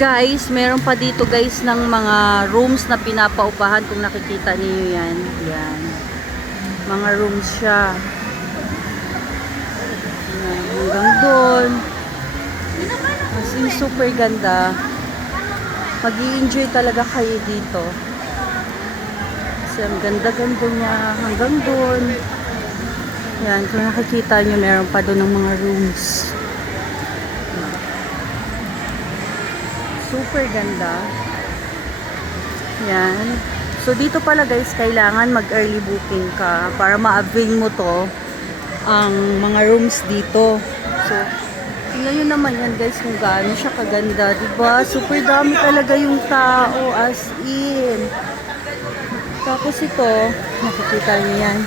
Guys, meron pa dito guys ng mga rooms na pinapaupahan kung nakikita niyo yan. Yan. Mga rooms siya. Yan, hanggang doon. As in, super ganda. Mag-i-enjoy talaga kayo dito. Kasi ang ganda-ganda niya hanggang doon. Yan, kung nakikita niyo meron pa doon ng mga rooms. Super ganda. Yan. So, dito pala guys, kailangan mag-early booking ka para ma-avail mo to ang mga rooms dito. So, tingnan nyo naman yan guys kung gaano siya kaganda. Diba? Super dami talaga yung tao as in. Tapos ito, nakikita nyo yan.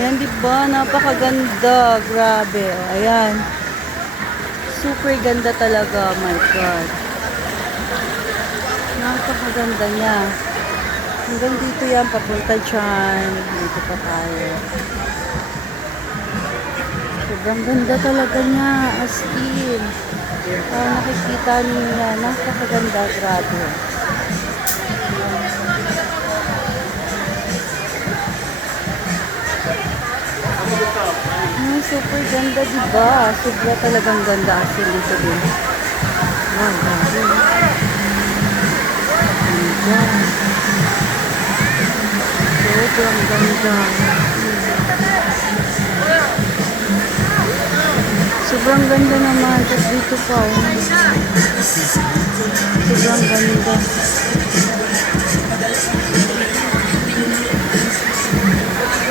Yan, diba? Napakaganda. Grabe. O, ayan. Super ganda talaga. Oh my God. Napakaganda niya. Hanggang dito yan, papunta dyan. Dito pa tayo. Sobrang ganda talaga niya, as in. Nakikita niyo yan, napakaganda, grabe. Super ganda, diba? Sobra talagang ganda, as in dito din. Wow, grabe. Sobrang ganda. Sobrang ganda naman. Tapos dito pa. Sobrang ganda.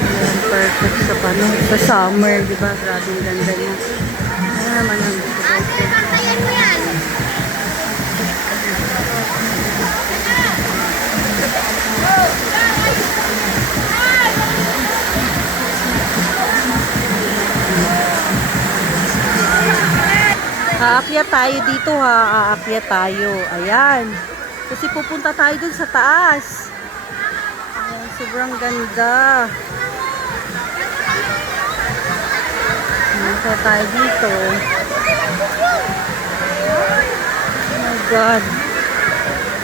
Ayan, perfect sa panahon. Sa summer, diba? Grabe yung ganda niya. Ano naman yung dito guys? Aakyat tayo dito ha. Aakyat tayo. Ayan. Kasi pupunta tayo dun sa taas. Ayan, sobrang ganda. Pupunta tayo dito. Oh my God.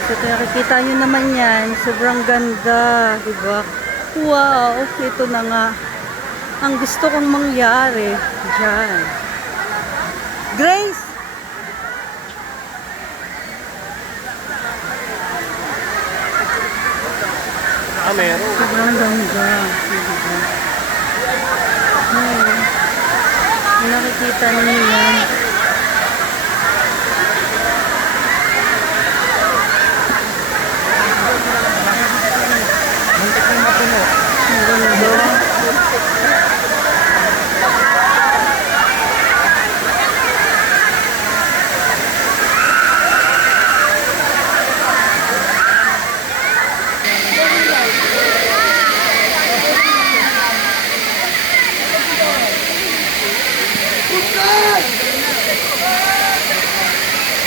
So, nakikita nyo naman yan. Sobrang ganda. Diba? Wow. Okay, ito na nga. Ang gusto kong mangyari. Diyan. Grace! Meron. Sobrang ganda. Nakikita niyo yan.